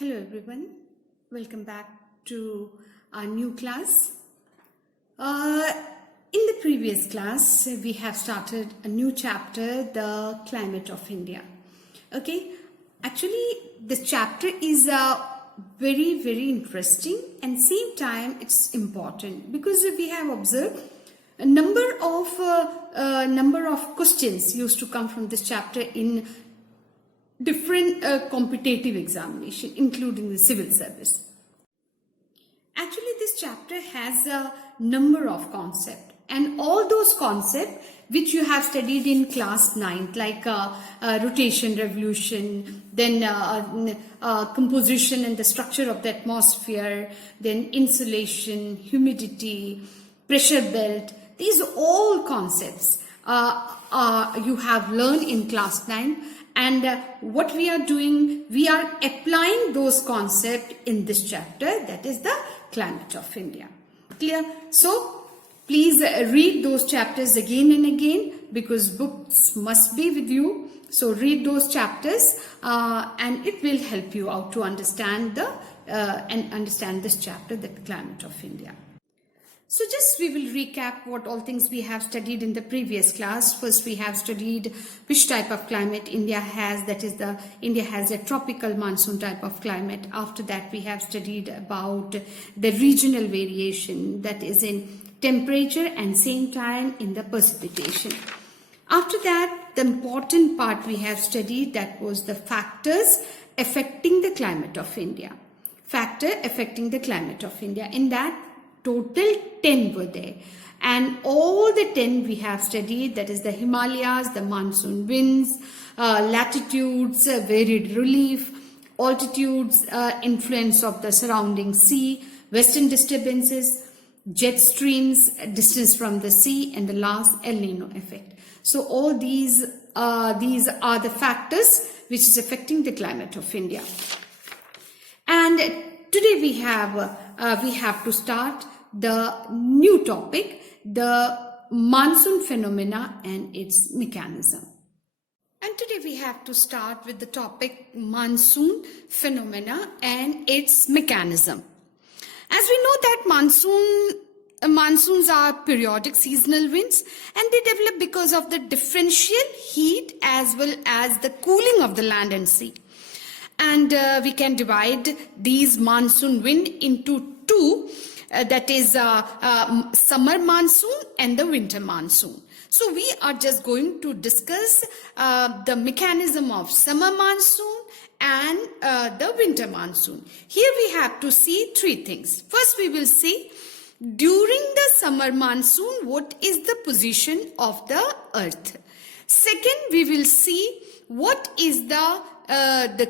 Hello everyone, welcome back to our new class. In the previous class, we have started a new chapter, the climate of India. Okay, actually this chapter is very interesting and same time it's important because we have observed a number of questions used to come from this chapter in different competitive examination, including the civil service. Actually, this chapter has a number of concepts, and all those concepts which you have studied in class 9, like rotation, revolution, then composition and the structure of the atmosphere, then insulation, humidity, pressure belt. These are all concepts you have learned in class 9. And what we are doing, we are applying those concepts in this chapter, that is the climate of India. Clear? So, please read those chapters again and again because books must be with you. So, read those chapters and it will help you out to understand understand this chapter, the climate of India. So just we will recap what all things we have studied in the previous class. First we have studied which type of climate India has, that is India has a tropical monsoon type of climate. After that we have studied about the regional variation, that is in temperature and same time in the precipitation. After that the important part we have studied, that was the factors affecting the climate of India. Factor affecting the climate of India. In that total 10 were there, and all the 10 we have studied, that is the Himalayas, the monsoon winds, latitudes, varied relief, altitudes, influence of the surrounding sea, western disturbances, jet streams, distance from the sea, and the last El Nino effect. So all these are the factors which is affecting the climate of India. And today we have to start the new topic, the monsoon phenomena and its mechanism. And today we have to start with the topic monsoon phenomena and its mechanism. As we know that monsoons are periodic seasonal winds and they develop because of the differential heat as well as the cooling of the land and sea. And we can divide these monsoon wind into two, that is summer monsoon and the winter monsoon. So we are just going to discuss the mechanism of summer monsoon and the winter monsoon. Here we have to see three things. First we will see during the summer monsoon what is the position of the earth. Second we will see what is the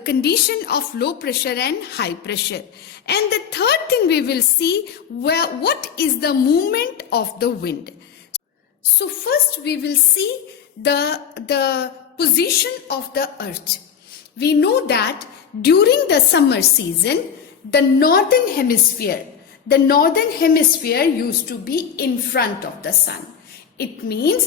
condition of low pressure and high pressure. And the third thing we will see what is the movement of the wind. So first we will see the position of the earth. We know that during the summer season, the northern hemisphere used to be in front of the sun. It means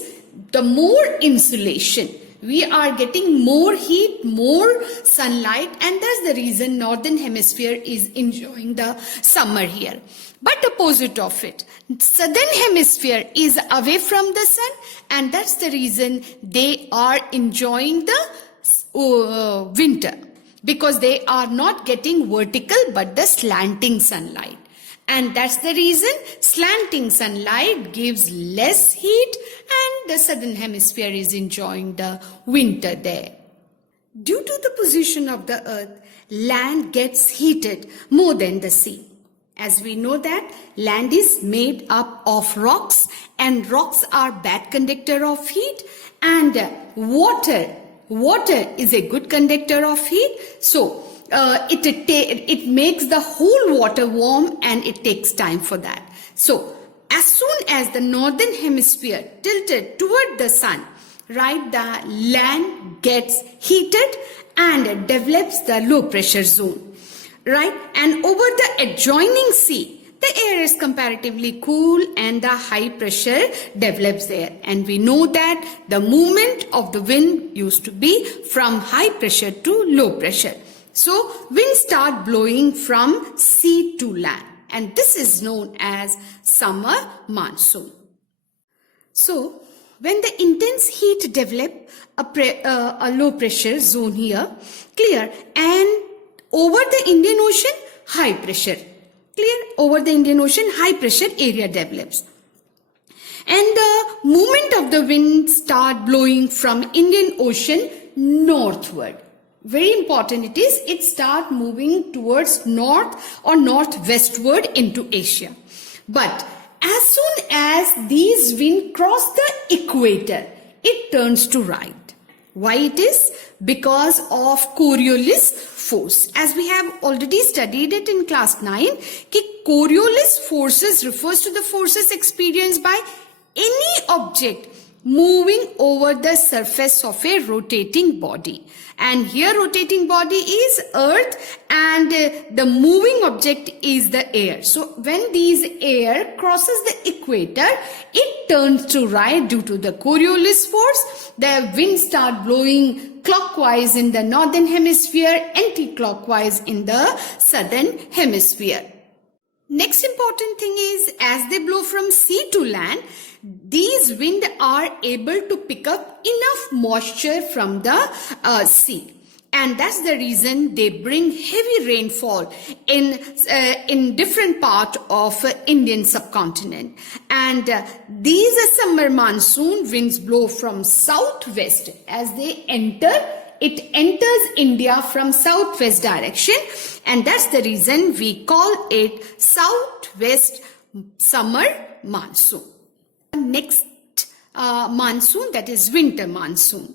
the more insulation. We are getting more heat, more sunlight, and that's the reason northern hemisphere is enjoying the summer here. But opposite of it, southern hemisphere is away from the sun, and that's the reason they are enjoying the winter, because they are not getting vertical but the slanting sunlight. And that's the reason slanting sunlight gives less heat and the southern hemisphere is enjoying the winter there. Due to the position of the earth, land gets heated more than the sea. As we know that land is made up of rocks and rocks are bad conductor of heat, and water is a good conductor of heat. So it makes the whole water warm and it takes time for that. So as soon as the northern hemisphere tilted toward the sun, right, the land gets heated and develops the low pressure zone, right? And over the adjoining sea, the air is comparatively cool and the high pressure develops there. And we know that the movement of the wind used to be from high pressure to low pressure. So winds start blowing from sea to land, and this is known as summer monsoon. So when the intense heat develop a low pressure zone here, clear, and over the Indian Ocean, high pressure, clear, over the Indian Ocean, high pressure area develops. And the movement of the wind start blowing from Indian Ocean northward. Very important it is, it start moving towards north or northwestward into Asia. But as soon as these winds cross the equator, it turns to right. Why it is? Because of Coriolis force. As we have already studied it in class 9, Coriolis forces refers to the forces experienced by any object moving over the surface of a rotating body. And here rotating body is earth and the moving object is the air. So when these air crosses the equator, it turns to right due to the Coriolis force. The winds start blowing clockwise in the northern hemisphere, anti-clockwise in the southern hemisphere. Next important thing is, as they blow from sea to land, these winds are able to pick up enough moisture from the sea. And that's the reason they bring heavy rainfall in different part of Indian subcontinent. And these summer monsoon winds blow from southwest. As they enter, it enters India from southwest direction, and that's the reason we call it southwest summer monsoon. Next monsoon, that is winter monsoon.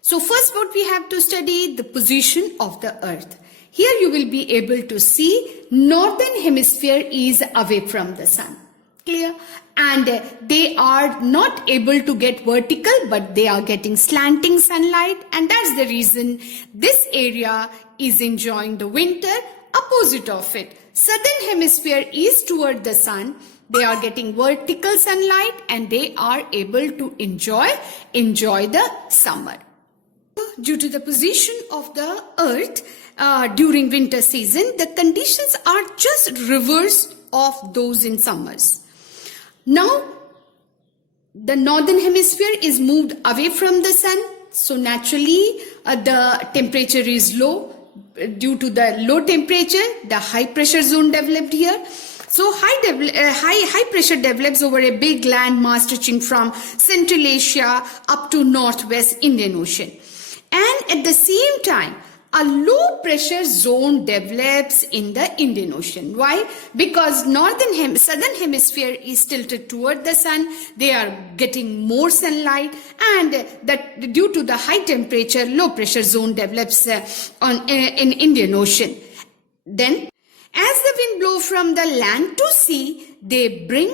So first what we have to study, the position of the earth. Here you will be able to see northern hemisphere is away from the sun. Clear? And they are not able to get vertical, but they are getting slanting sunlight, and that's the reason this area is enjoying the winter. Opposite of it, southern hemisphere is toward the sun. They are getting vertical sunlight and they are able to enjoy the summer. Due to the position of the earth during winter season, the conditions are just reverse of those in summers. Now, the northern hemisphere is moved away from the sun, so naturally the temperature is low. Due to the low temperature, the high pressure zone developed here. So high pressure develops over a big land mass stretching from Central Asia up to Northwest Indian Ocean. And at the same time, a low pressure zone develops in the Indian Ocean. Why? Because southern hemisphere is tilted toward the sun. They are getting more sunlight, and that due to the high temperature, low pressure zone develops in Indian Ocean. Then, as the wind blow from the land to sea, they bring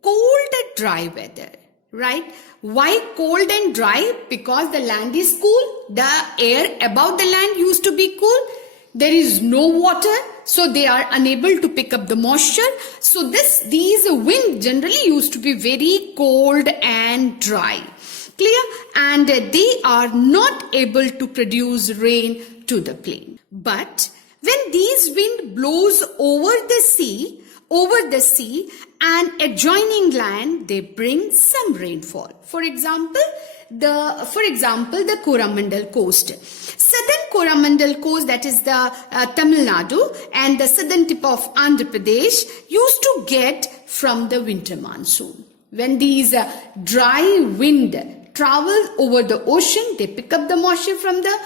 cold and dry weather, right? Why cold and dry? Because the land is cool. The air above the land used to be cool. There is no water, so they are unable to pick up the moisture. So these wind generally used to be very cold and dry. Clear? And they are not able to produce rain to the plain. But when these wind blows over the sea and adjoining land, they bring some rainfall. For example, the Coromandel coast. Southern Coromandel coast, that is the Tamil Nadu, and the southern tip of Andhra Pradesh used to get from the winter monsoon. When these dry wind travel over the ocean, they pick up the moisture from the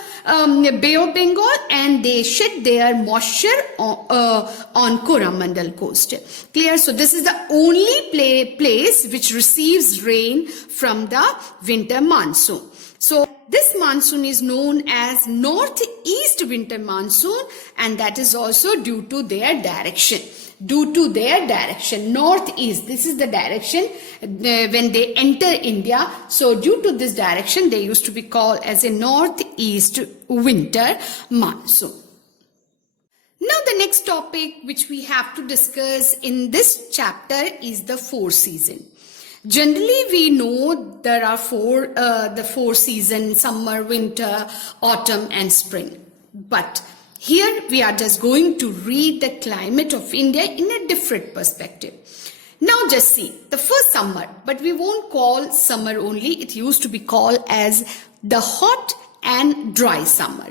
Bay of Bengal and they shed their moisture on Coromandel coast. Clear? So this is the only place which receives rain from the winter monsoon. So this monsoon is known as northeast winter monsoon, and that is also due to their direction. Northeast, this is the direction when they enter India. So due to this direction, they used to be called as a northeast winter monsoon. Now the next topic which we have to discuss in this chapter is the four season. Generally, we know there are the four seasons: summer, winter, autumn and spring. But Here we are just going to read the climate of India in a different perspective. Now just see, the first summer, but we won't call summer only. It used to be called as the hot and dry summer.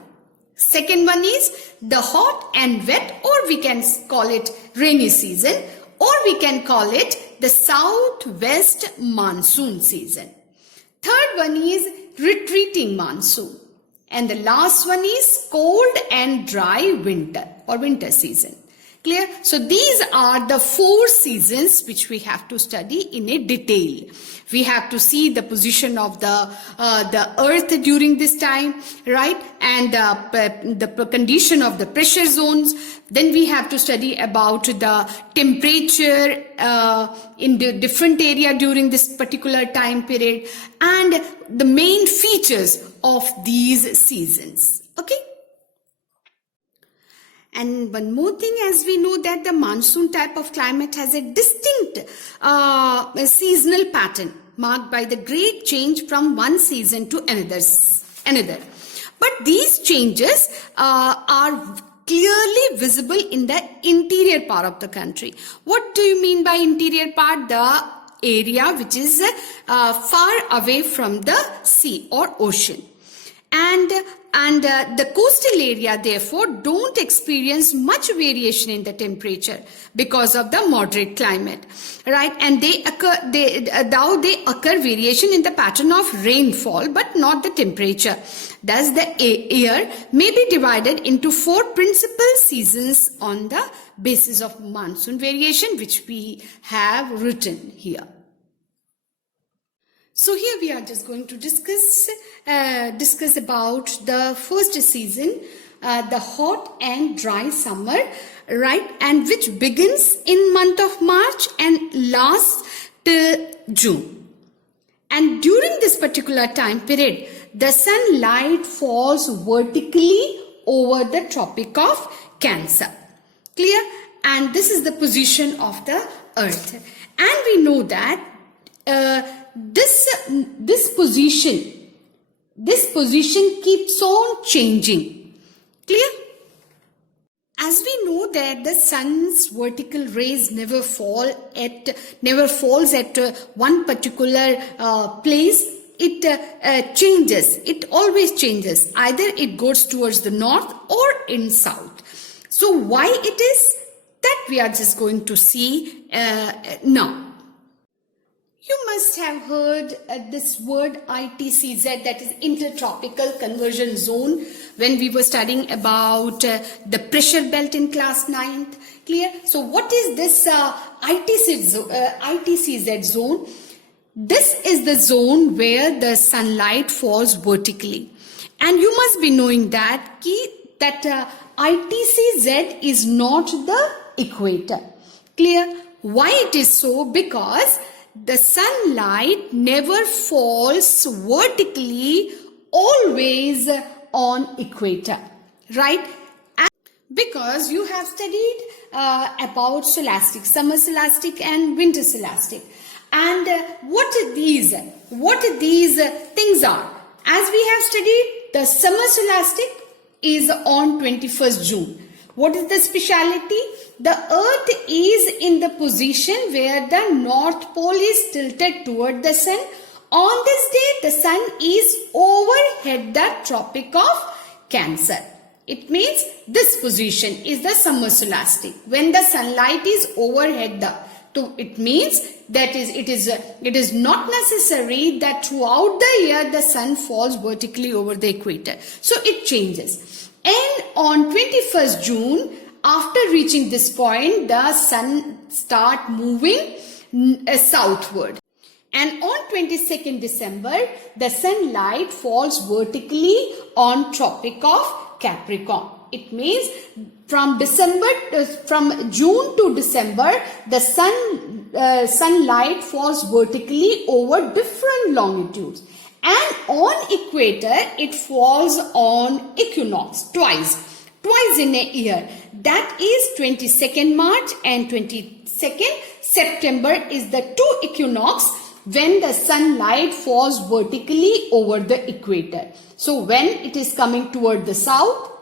Second one is the hot and wet, or we can call it rainy season, or we can call it the southwest monsoon season. Third one is retreating monsoon. And the last one is cold and dry winter or winter season. Clear? So these are the 4 seasons which we have to study in a detail. We have to see the position of the earth during this time, right? And the condition of the pressure zones. Then we have to study about the temperature in the different area during this particular time period, and the main features of these seasons. Okay? And one more thing, as we know that the monsoon type of climate has a distinct seasonal pattern marked by the great change from one season to another. But these changes are clearly visible in the interior part of the country. What do you mean by interior part? The area which is far away from the sea or ocean. And the coastal area therefore don't experience much variation in the temperature because of the moderate climate, right? And they occur variation in the pattern of rainfall, but not the temperature. Thus the year may be divided into 4 principal seasons on the basis of monsoon variation, which we have written here. So here we are just going to discuss about the first season, the hot and dry summer, right? And which begins in month of March and lasts till June. And during this particular time period, the sunlight falls vertically over the Tropic of Cancer. Clear? And this is the position of the earth. And we know that this position keeps on changing. Clear? As we know that the sun's vertical rays never falls at one particular place. It changes. It always changes. Either it goes towards the north or in south. So why it is that we are just going to see now. You must have heard this word ITCZ, that is Intertropical Conversion Zone, when we were studying about the pressure belt in class 9th. Clear? So what is this ITCZ zone? This is the zone where the sunlight falls vertically. And you must be knowing that ITCZ is not the equator. Clear? Why it is so? Because the sunlight never falls vertically, always on equator, right? And because you have studied about scholastic, summer scholastic and winter scholastic. And what these things are? As we have studied, the summer scholastic is on 21st June. What is the speciality? The earth is in the position where the north pole is tilted toward the sun. On this day, the sun is overhead the Tropic of Cancer. It means this position is the summer scholastic. When the sunlight is overhead it means that it is not necessary that throughout the year the sun falls vertically over the equator. So it changes. And on 21st June, after reaching this point, the sun start moving southward. And on 22nd December, the sunlight falls vertically on Tropic of Capricorn. It means from June to December, the sunlight falls vertically over different longitudes. And on equator, it falls on equinox twice in a year. That is 22nd March and 22nd September is the 2 equinox when the sunlight falls vertically over the equator. So when it is coming toward the south,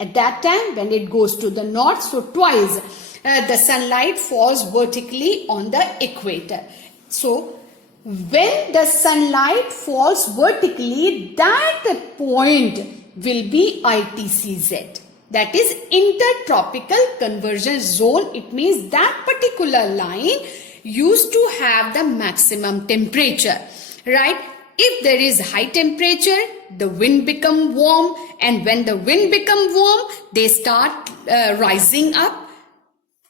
At that time, when it goes to the north, so twice the sunlight falls vertically on the equator. So when the sunlight falls vertically, that point will be ITCZ. That is intertropical convergence zone. It means that particular line used to have the maximum temperature, right? If there is high temperature, the wind become warm, and when the wind become warm, they start rising up.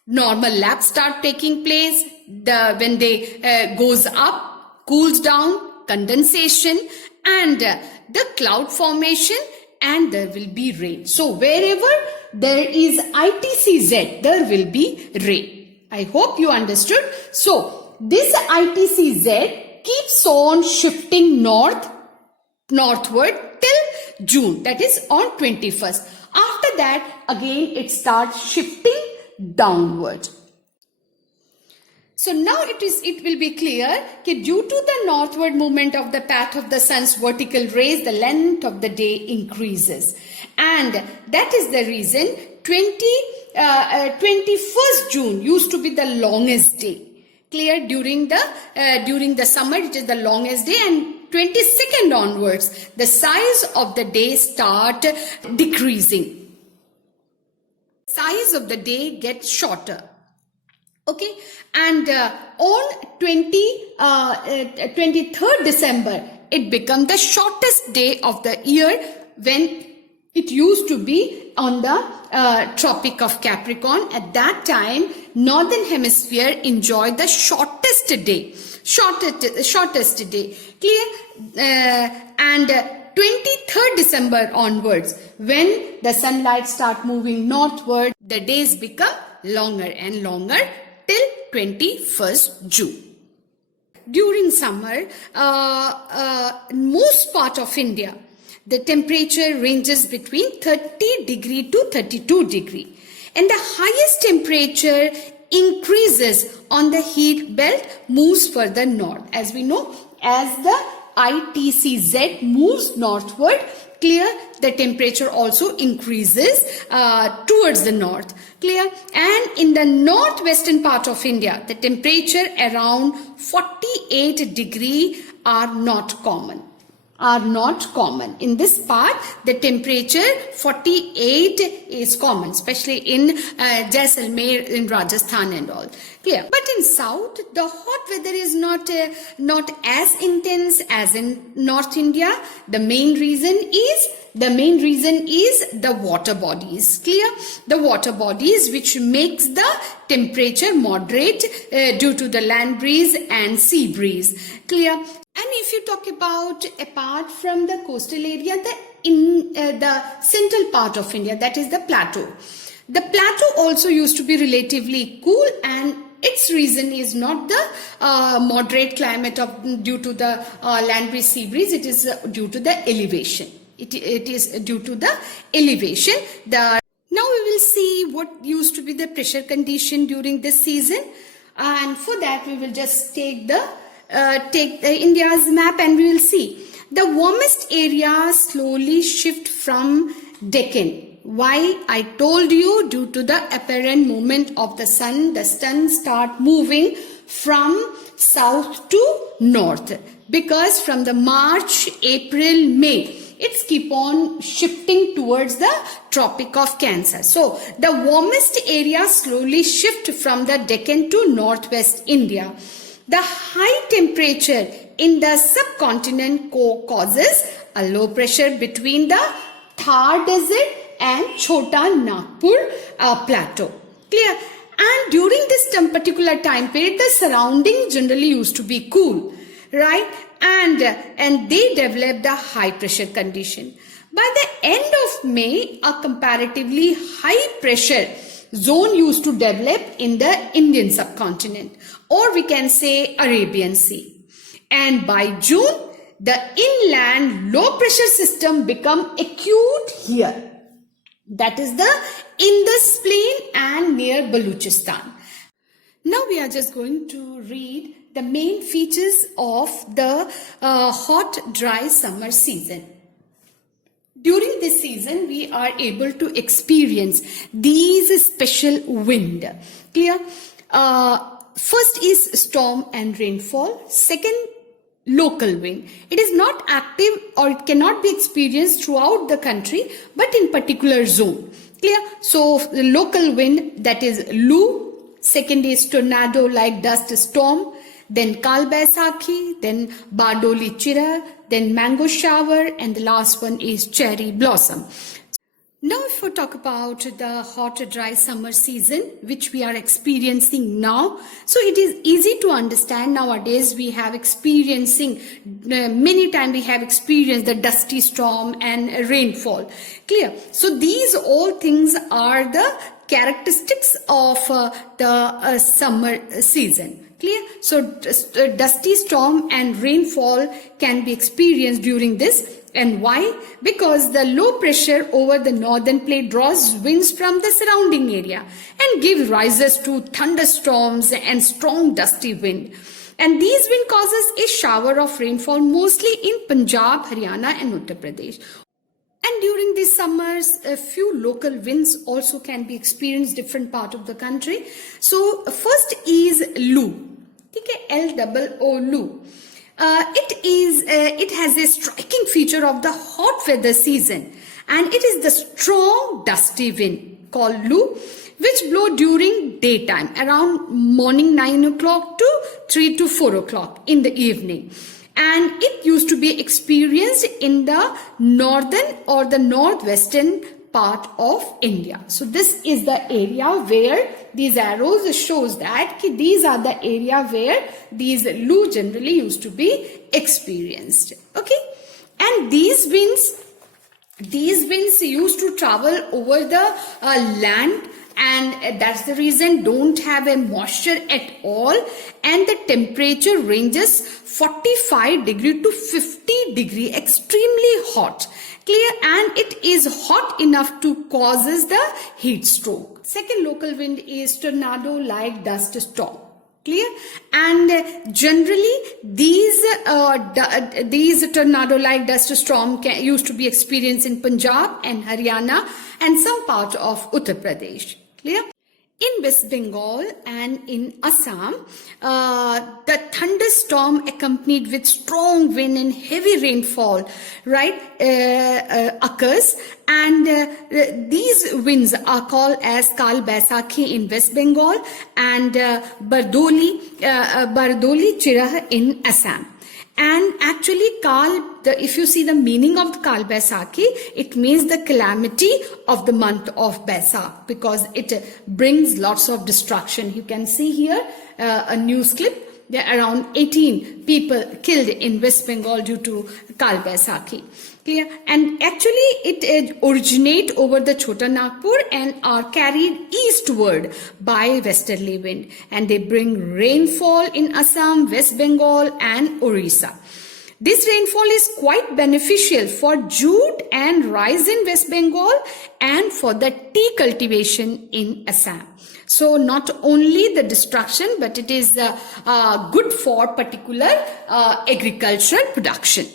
Normal laps start taking place. When they goes up, cools down, condensation, and the cloud formation, and there will be rain. So wherever there is ITCZ, there will be rain. I hope you understood. So this ITCZ keeps on shifting northward till June, that is on 21st. After that, again it starts shifting downward. So now it will be clear that due to the northward movement of the path of the sun's vertical rays, the length of the day increases. And that is the reason 21st June used to be the longest day. Clear? During the summer, it is the longest day, and 22nd onwards, the size of the day start decreasing. Size of the day gets shorter. Okay, and on 23rd December, it became the shortest day of the year, when it used to be on the Tropic of Capricorn. At that time, Northern Hemisphere enjoyed the shortest day. Clear? And 23rd December onwards, when the sunlight start moving northward, the days become longer and longer till 21st June. During summer, most part of India, the temperature ranges between 30 degree to 32 degree. And the highest temperature increases on the heat belt, moves further north. As we know, as the ITCZ moves northward, clear, the temperature also increases towards the north. Clear? And in the northwestern part of India, the temperature around 48 degree are not common. In this part, the temperature 48 is common, especially in Jaisalmer, in Rajasthan and all. Clear? But in south, the hot weather is not as intense as in North India. The main reason is the water bodies. Clear? The water bodies, which makes the temperature moderate due to the land breeze and sea breeze. Clear? And if you talk about, apart from the coastal area, the central part of India, that is the plateau. The plateau also used to be relatively cool, and its reason is not the moderate climate due to the land breeze, sea breeze. It is due to the elevation. It is due to the elevation. Now we will see what used to be the pressure condition during this season, and for that we will just take India's map, and we will see the warmest areas slowly shift from Deccan. Why? I told you, due to the apparent movement of the sun start moving from south to north, because from the March, April, May, it's keep on shifting towards the Tropic of Cancer. So the warmest areas slowly shift from the Deccan to northwest India. The high temperature in the subcontinent causes a low pressure between the Thar Desert and Chota Nagpur Plateau. Clear? And during this particular time period, the surrounding generally used to be cool, right? And they developed a high pressure condition. By the end of May, a comparatively high pressure zone used to develop in the Indian subcontinent, or we can say Arabian Sea. And by June, the inland low pressure system become acute here. That is the Indus Plain and near Baluchistan. Now we are just going to read the main features of the hot, dry summer season. During this season, we are able to experience these special wind. Clear? First is storm and rainfall. Second, local wind. It is not active or it cannot be experienced throughout the country, but in particular zone. Clear? So the local wind, that is Lu. Second is tornado like dust storm. Then Kal Baisakhi, then Bardoli Chira, then mango shower, and the last one is cherry blossom. Now if we talk about the hot dry summer season which we are experiencing now, so it is easy to understand. Nowadays we have experiencing many times we have experienced the dusty storm and rainfall. Clear? So these all things are the characteristics of the summer season. Clear? So dusty storm and rainfall can be experienced during this. And why? Because the low pressure over the northern plate draws winds from the surrounding area and gives rises to thunderstorms and strong dusty wind. And these wind causes a shower of rainfall mostly in Punjab, Haryana and Uttar Pradesh. And during these summers, a few local winds also can be experienced different part of the country. So first is Lu. Okay, L-O-O Lu. It has a striking feature of the hot weather season, and it is the strong dusty wind called Lu, which blow during daytime around morning 9 o'clock to 3 to 4 o'clock in the evening. And it used to be experienced in the northern or the northwestern part of India. So this is the area where these arrows shows that these are the area where these Lu generally used to be experienced. Okay, and these winds used to travel over the land, and that's the reason don't have a moisture at all, and the temperature ranges 45 degree to 50 degree, extremely hot. Clear? And it is hot enough to causes the heat stroke. Second local wind is tornado like dust storm. Clear? And generally these tornado like dust storm used to be experienced in Punjab and Haryana and some part of Uttar Pradesh. Clear? In West Bengal and in Assam, the thunderstorm accompanied with strong wind and heavy rainfall, right, occurs, and these winds are called as Kal Baisakhi in West Bengal and Bardoli Chira in Assam. And actually if you see the meaning of the Kal Baisakhi, it means the calamity of the month of Baisakh, because it brings lots of destruction. You can see here a news clip. There are around 18 people killed in West Bengal due to Kal Baisakhi. Clear? And actually it originate over the Chota Nagpur and are carried eastward by westerly wind, and they bring rainfall in Assam, West Bengal and Orissa. This rainfall is quite beneficial for jute and rice in West Bengal and for the tea cultivation in Assam. So not only the destruction, but it is good for particular agricultural production.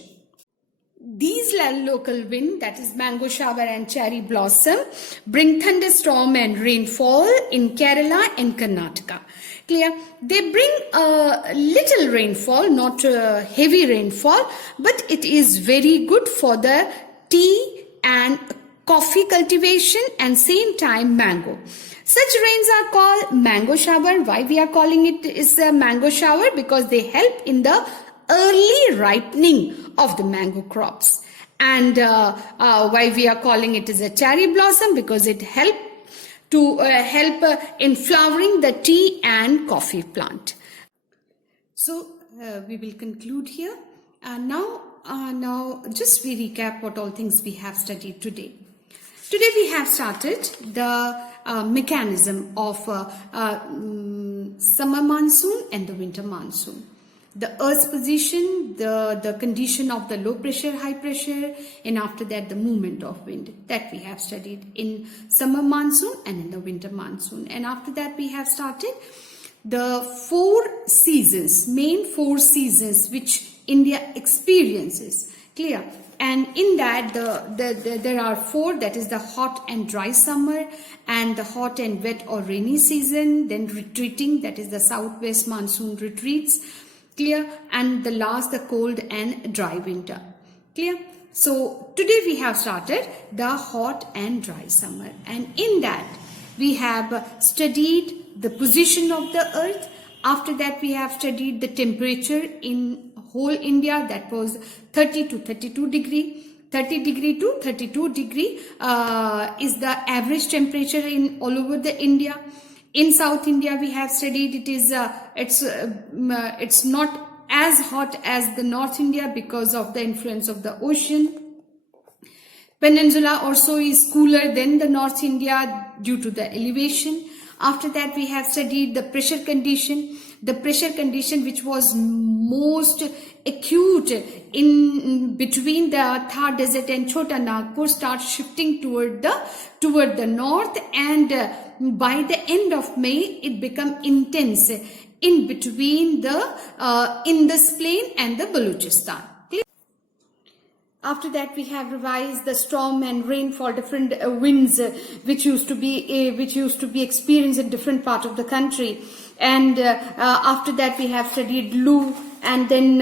These local wind, that is mango shower and cherry blossom, bring thunderstorm and rainfall in Kerala and Karnataka. Clear? They bring little rainfall, not heavy rainfall, but it is very good for the tea and coffee cultivation and same time mango. Such rains are called mango shower. Why we are calling it is a mango shower? Because they help in the early ripening of the mango crops. And why we are calling it is a cherry blossom? Because it help in flowering the tea and coffee plant. So we will conclude here. Now just we recap what all things we have studied today. Today we have started the mechanism of summer monsoon and the winter monsoon. The Earth's position, the condition of the low pressure, high pressure, and after that the movement of wind, that we have studied in summer monsoon and in the winter monsoon. And after that we have started the main four seasons which India experiences. Clear? And in that there are four, that is the hot and dry summer, and the hot and wet or rainy season, then retreating, that is the southwest monsoon retreats. Clear? And the last, the cold and dry winter. Clear? So today we have started the hot and dry summer, and in that we have studied the position of the earth. After that we have studied the temperature in whole India, that was 30 to 32 degree. 30 degree to 32 degree is the average temperature in all over the India. In South India we have studied it is it's not as hot as the North India because of the influence of the ocean. Peninsula also is cooler than the North India due to the elevation. After that we have studied the pressure condition. The pressure condition which was most acute in between the Thar Desert and Chota Nagpur starts shifting toward the north, and by the end of May it become intense in between the Indus Plain and the Balochistan. After that we have revised the storm and rainfall, different winds which used to be experienced in different parts of the country. And after that we have studied Loo, and then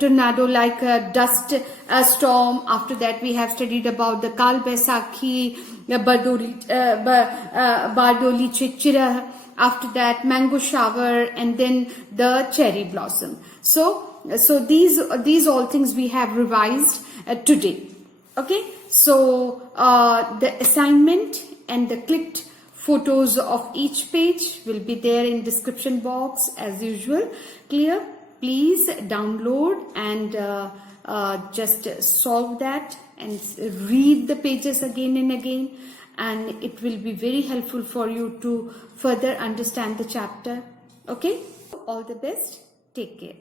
tornado like dust storm. After that we have studied about the Kal Baisakhi, Bardoli Chichira. After that mango shower, and then the cherry blossom. So these all things we have revised today. Okay, so the assignment and the clicked photos of each page will be there in description box as usual. Clear? Please download and just solve that and read the pages again and again, and it will be very helpful for you to further understand the chapter. Okay, all the best. Take care.